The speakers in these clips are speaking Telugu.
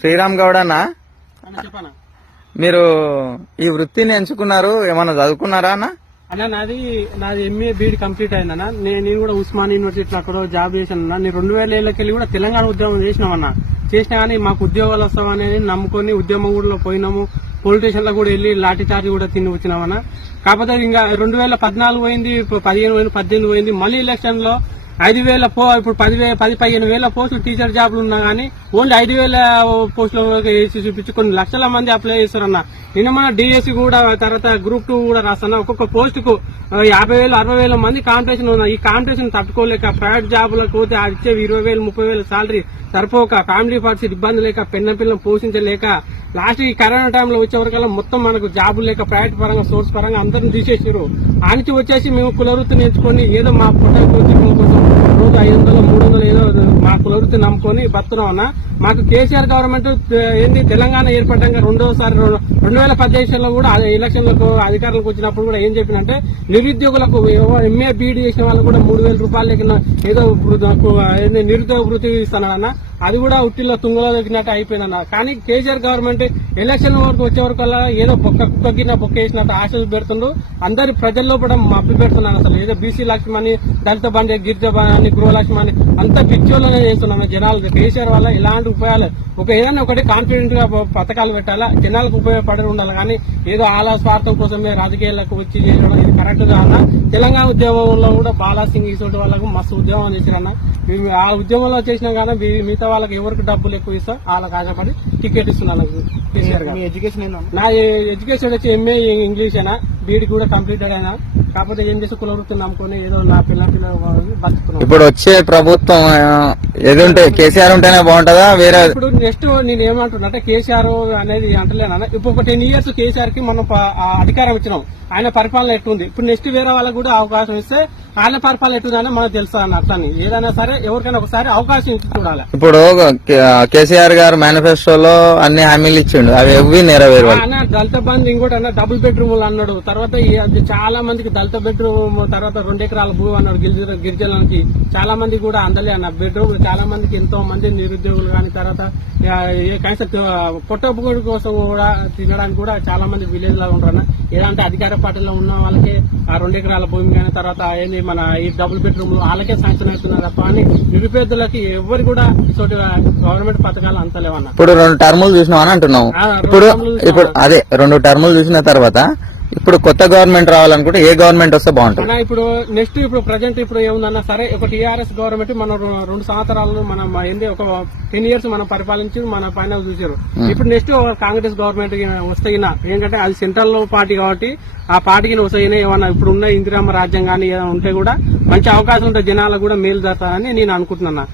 శ్రీరామ్ గౌడ్ అన్న, చెప్పనా మీరు ఈ వృత్తిని ఎంచుకున్నారు, ఏమన్నా చదువుకున్నారా అన్న? అన్న నాది ఎంఏ బీఈడి కంప్లీట్ అయిందన్న. నేను కూడా ఉస్మాన్ యూనివర్సిటీలో అక్కడ జాబ్ చేశానన్నా. నేను 2000 వెళ్ళి కూడా తెలంగాణ ఉద్యమం చేసినామన్నా. చేసినా కానీ మాకు ఉద్యోగాలు వస్తామని నమ్ముకొని ఉద్యమం కూడా పోయినాము. పోలీస్ స్టేషన్ లో కూడా వెళ్ళి లాఠీ చార్జ్ కూడా తిని వచ్చినామన్నా. కాకపోతే ఇంకా 2014 పోయింది, 15 పోయింది, 18 పోయింది. మళ్ళీ ఎలక్షన్ లో 5,000 ఇప్పుడు 10,000-15,000 పోస్టులు టీచర్ జాబ్లు ఉన్నా కానీ ఓన్లీ 5,000 పోస్టులు వేసి చూపించి కొన్ని లక్షల మంది అప్లై చేస్తారన్న. నిన్న మన డిఎస్సి కూడా తర్వాత గ్రూప్ 2 కూడా రాస్తాను. ఒక్కొక్క పోస్ట్ కు 50,000, 60,000 మంది కాంపిటీషన్ ఉన్నారు. ఈ కాంపిటీషన్ తట్టుకోలేక ప్రైవేట్ జాబులకు పోతే అది ఇచ్చే 20,000, 30,000 సాలరీ సరిపోక, ఫ్యామిలీ పరిస్థితి ఇబ్బంది లేక, పెన్న పిల్లలు పోషించలేక లాస్ట్ ఈ కరోనా టైంలో వచ్చేవరకల్లా మొత్తం మనకు జాబులు లేక ప్రైవేట్ పరంగా సోర్స్ పరంగా అందరిని తీసేసారు. ఆ నుంచి వచ్చేసి మేము కులవృత్తిని ఎంచుకొని ఏదో మా పుట్ట కోసం రోజు 500, 300 ఏదో మా కులవృత్తిని నమ్ముకొని బతున్నాం అన్న. మాకు కేసీఆర్ గవర్నమెంట్ ఏంది తెలంగాణ ఏర్పడ్డాక రెండోసారి 2018లో కూడా ఎలక్షన్లకు అధికారులకు వచ్చినప్పుడు కూడా ఏం చెప్పినంటే నిరుద్యోగులకు ఎంఏ బీఈడి చేసిన వాళ్ళకు కూడా 3,000 రూపాయలు లెక్కన ఏదో నిరుద్యోగ వృత్తి ఇస్తానన్న. అది కూడా ఉట్టిలో తుంగలో దొరికినట్టు అయిపోయిందన్న. కానీ కేసీఆర్ గవర్నమెంట్ ఎలక్షన్ వరకు వచ్చే వరకు ఏదో కుక్కగిన బొక్క వేసినట్టు ఆశలు పెడుతుండ్రు. అందరి ప్రజల్లో కూడా మబ్బి పెడుతున్నాను. అసలు ఏదో బీసీ లక్ష్మని, దళిత బండి, గిరిజ అని, గృహలక్ష్మని అంతా పిచ్చోళ్ళనే చేస్తున్నాను జనాలు. కేసీఆర్ వల్ల ఇలాంటి ఉపయోగాలు ఏదైనా ఒకటి కాన్ఫిడెంట్ గా పథకాలు పెట్టాలా, జనాలకు ఉపయోగపడి ఉండాలి. కానీ ఏదో ఆలా స్వార్థం కోసమే రాజకీయాలకు వచ్చి చేయడం ఇది కరెక్ట్ కాదన్న. తెలంగాణ ఉద్యమంలో కూడా బాలాసింగ్ ఇసోటి వాళ్ళకు మస్తు ఉద్యమం చేసిరన్న. ఆ ఉద్యమంలో చేసినా కానీ మిగతా వాళ్ళకి ఎవరికి డబ్బులు ఎక్కువ ఇస్తా వాళ్ళకి ఆశపడి టికెట్ ఇస్తున్నాను. కేసీఆర్ గారు నా ఎడ్యుకేషన్ వచ్చి ఎంఏ ఇంగ్లీష్ అయినా, బీఈడి కూడా కంప్లీట్ అయినా. కాకపోతే ఏం చేసి కులవృత్తి నమ్ముకొని ఏదో నా పిల్లలు బతుకున్నాను. ఇప్పుడు వచ్చే ప్రభుత్వం ఏది ఉంటే కేసీఆర్ ఉంటేనే బాగుంటుందా వేరే? ఇప్పుడు నెక్స్ట్ నేను ఏమంటున్నా అంటే కేసీఆర్ అనేది అంటలేనా, ఇప్పుడు ఒక 10 years కేసీఆర్ కి మనం అధికారం ఇచ్చినాం. ఆయన పరిపాలన ఎట్టుంది, ఇప్పుడు నెక్స్ట్ వేరే వాళ్ళకు కూడా అవకాశం ఇస్తే ఆయన పరిపాలన ఎట్టుందని మనకు తెలుసా అన్న. అట్లా ఏదైనా సరే ఎవరికైనా ఒకసారి అవకాశం ఇచ్చి చూడాలి. ఇప్పుడు కేసీఆర్ గారు మేనిఫెస్టోలో అన్ని హామీలు ఇచ్చిండు, అవి ఎవి నెరవేరు. ఆయన దళిత బంధు ఇంకోటి అన్న, డబుల్ బెడ్రూమ్ అన్నాడు. తర్వాత చాలా మందికి దళిత బెడ్రూమ్, తర్వాత 2 ఎకరాల భూ అన్నాడు గిరిజనులకి. చాలా మంది కూడా అందలే అన్న బెడ్రూమ్. చాలా మందికి ఎంతో మంది నిరుద్యోగులు కానీ, తర్వాత కనీసం పొట్టబుడి కోసం కూడా తినడానికి కూడా చాలా మంది విలేజ్ లాగా ఉంటారు. ఏదంటే అధికార పార్టీలో ఉన్న వాళ్ళకి ఆ 2 ఎకరాల భూమి కానీ, తర్వాత ఏంది మన ఈ డబుల్ బెడ్రూమ్ వాళ్ళకే శాంక్షన్ అవుతున్నారు తప్ప అని నిరుపేదలకి ఎవరు కూడా ఇటువంటి గవర్నమెంట్ పథకాలు అంతలేవన్న. ఇప్పుడు 2 టర్ములు చూసినామని అంటున్నావు. ఇప్పుడు అదే 2 టర్ములు చూసిన తర్వాత ఇప్పుడు కొత్త గవర్నమెంట్ రావాలనుకుంటే ఏ గవర్నమెంట్ వస్తే బాగుంటుంది? ఇప్పుడు నెక్స్ట్ ఇప్పుడు ప్రజెంట్ ఇప్పుడు ఏముందన్నా సరే, ఒక టీఆర్ఎస్ గవర్నమెంట్ మనం 2 సంవత్సరాలు మనం ఏంది ఒక 10 years మనం పరిపాలించి మన పైన చూసారు. ఇప్పుడు నెక్స్ట్ కాంగ్రెస్ గవర్నమెంట్ వస్తే ఏంటంటే అది సెంట్రల్ పార్టీ కాబట్టి ఆ పార్టీకి వస్తాయినా ఏమన్నా ఇప్పుడు ఉన్న ఇందిరామ రాజ్యం కానీ ఉంటే కూడా మంచి అవకాశం ఉంటే జనాలకు కూడా మేలు జరుగుతారని నేను అనుకుంటున్నా.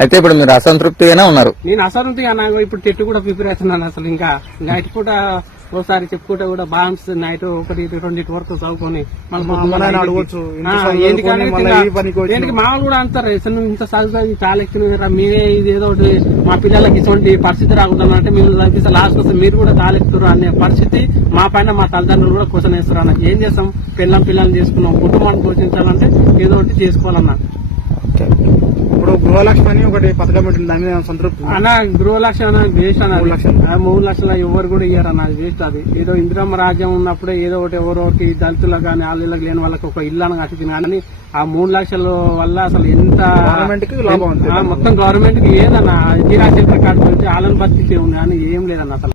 అయితే ఇప్పుడు మీరు అసంతృప్తిగానే ఉన్నారు? నేను అసంతృప్తిగా ఇప్పుడు టెట్ కూడా ప్రిపేర్ అవుతున్నాను. అసలు ఇంకా నైట్ పూట ఒకసారి చెప్పుకుంటే కూడా బాగా అనిపిస్తుంది. నైట్ 1-2 వరకు చదువుకొని ఏంటి మామూలు కూడా అంటారు ఇంత చదువు చాలా ఎక్కువ మీరే ఇది ఏదో మా పిల్లలకి ఇటువంటి పరిస్థితి రాకుండా అంటే మీరు చదివిస్తే లాస్ట్ వస్తే మీరు కూడా తాలెక్కుతారు అనే పరిస్థితి మా పైన మా తల్లిదండ్రులు కూడా క్వశ్చన్ వేస్తారు అన్న. ఏం చేస్తాం, పిల్లల్ని చేసుకున్నాం, కుటుంబాన్ని పోషించాలంటే ఏదో ఒకటి చేసుకోవాలన్నా. ఇప్పుడు గృహలక్ష్మి ఒకటి పథకం పెట్టింది, దాని మీద సంతృప్తి అన్న. గృహలక్ష్మి వేస్ట్ అన్న. 3 లక్షలు ఎవరు కూడా ఇయ్యారు అన్న, అది వేస్ట్. అది ఏదో ఇందిరమ్మ రాజ్యం ఉన్నప్పుడే ఏదో ఒకటి ఎవరికి దళితులకు కానీ వాళ్ళకి లేని వాళ్ళకి ఒక ఇల్లు అని కట్టింది. కానీ ఆ 3 లక్షల వల్ల అసలు ఎంత గవర్నమెంట్ కి లాభం, మొత్తం గవర్నమెంట్ కి ఏదన్నా జీరాశిల్ప కార్డు గురించి వాళ్ళని బతికే ఉంది కానీ ఏం లేదన్న అసలు.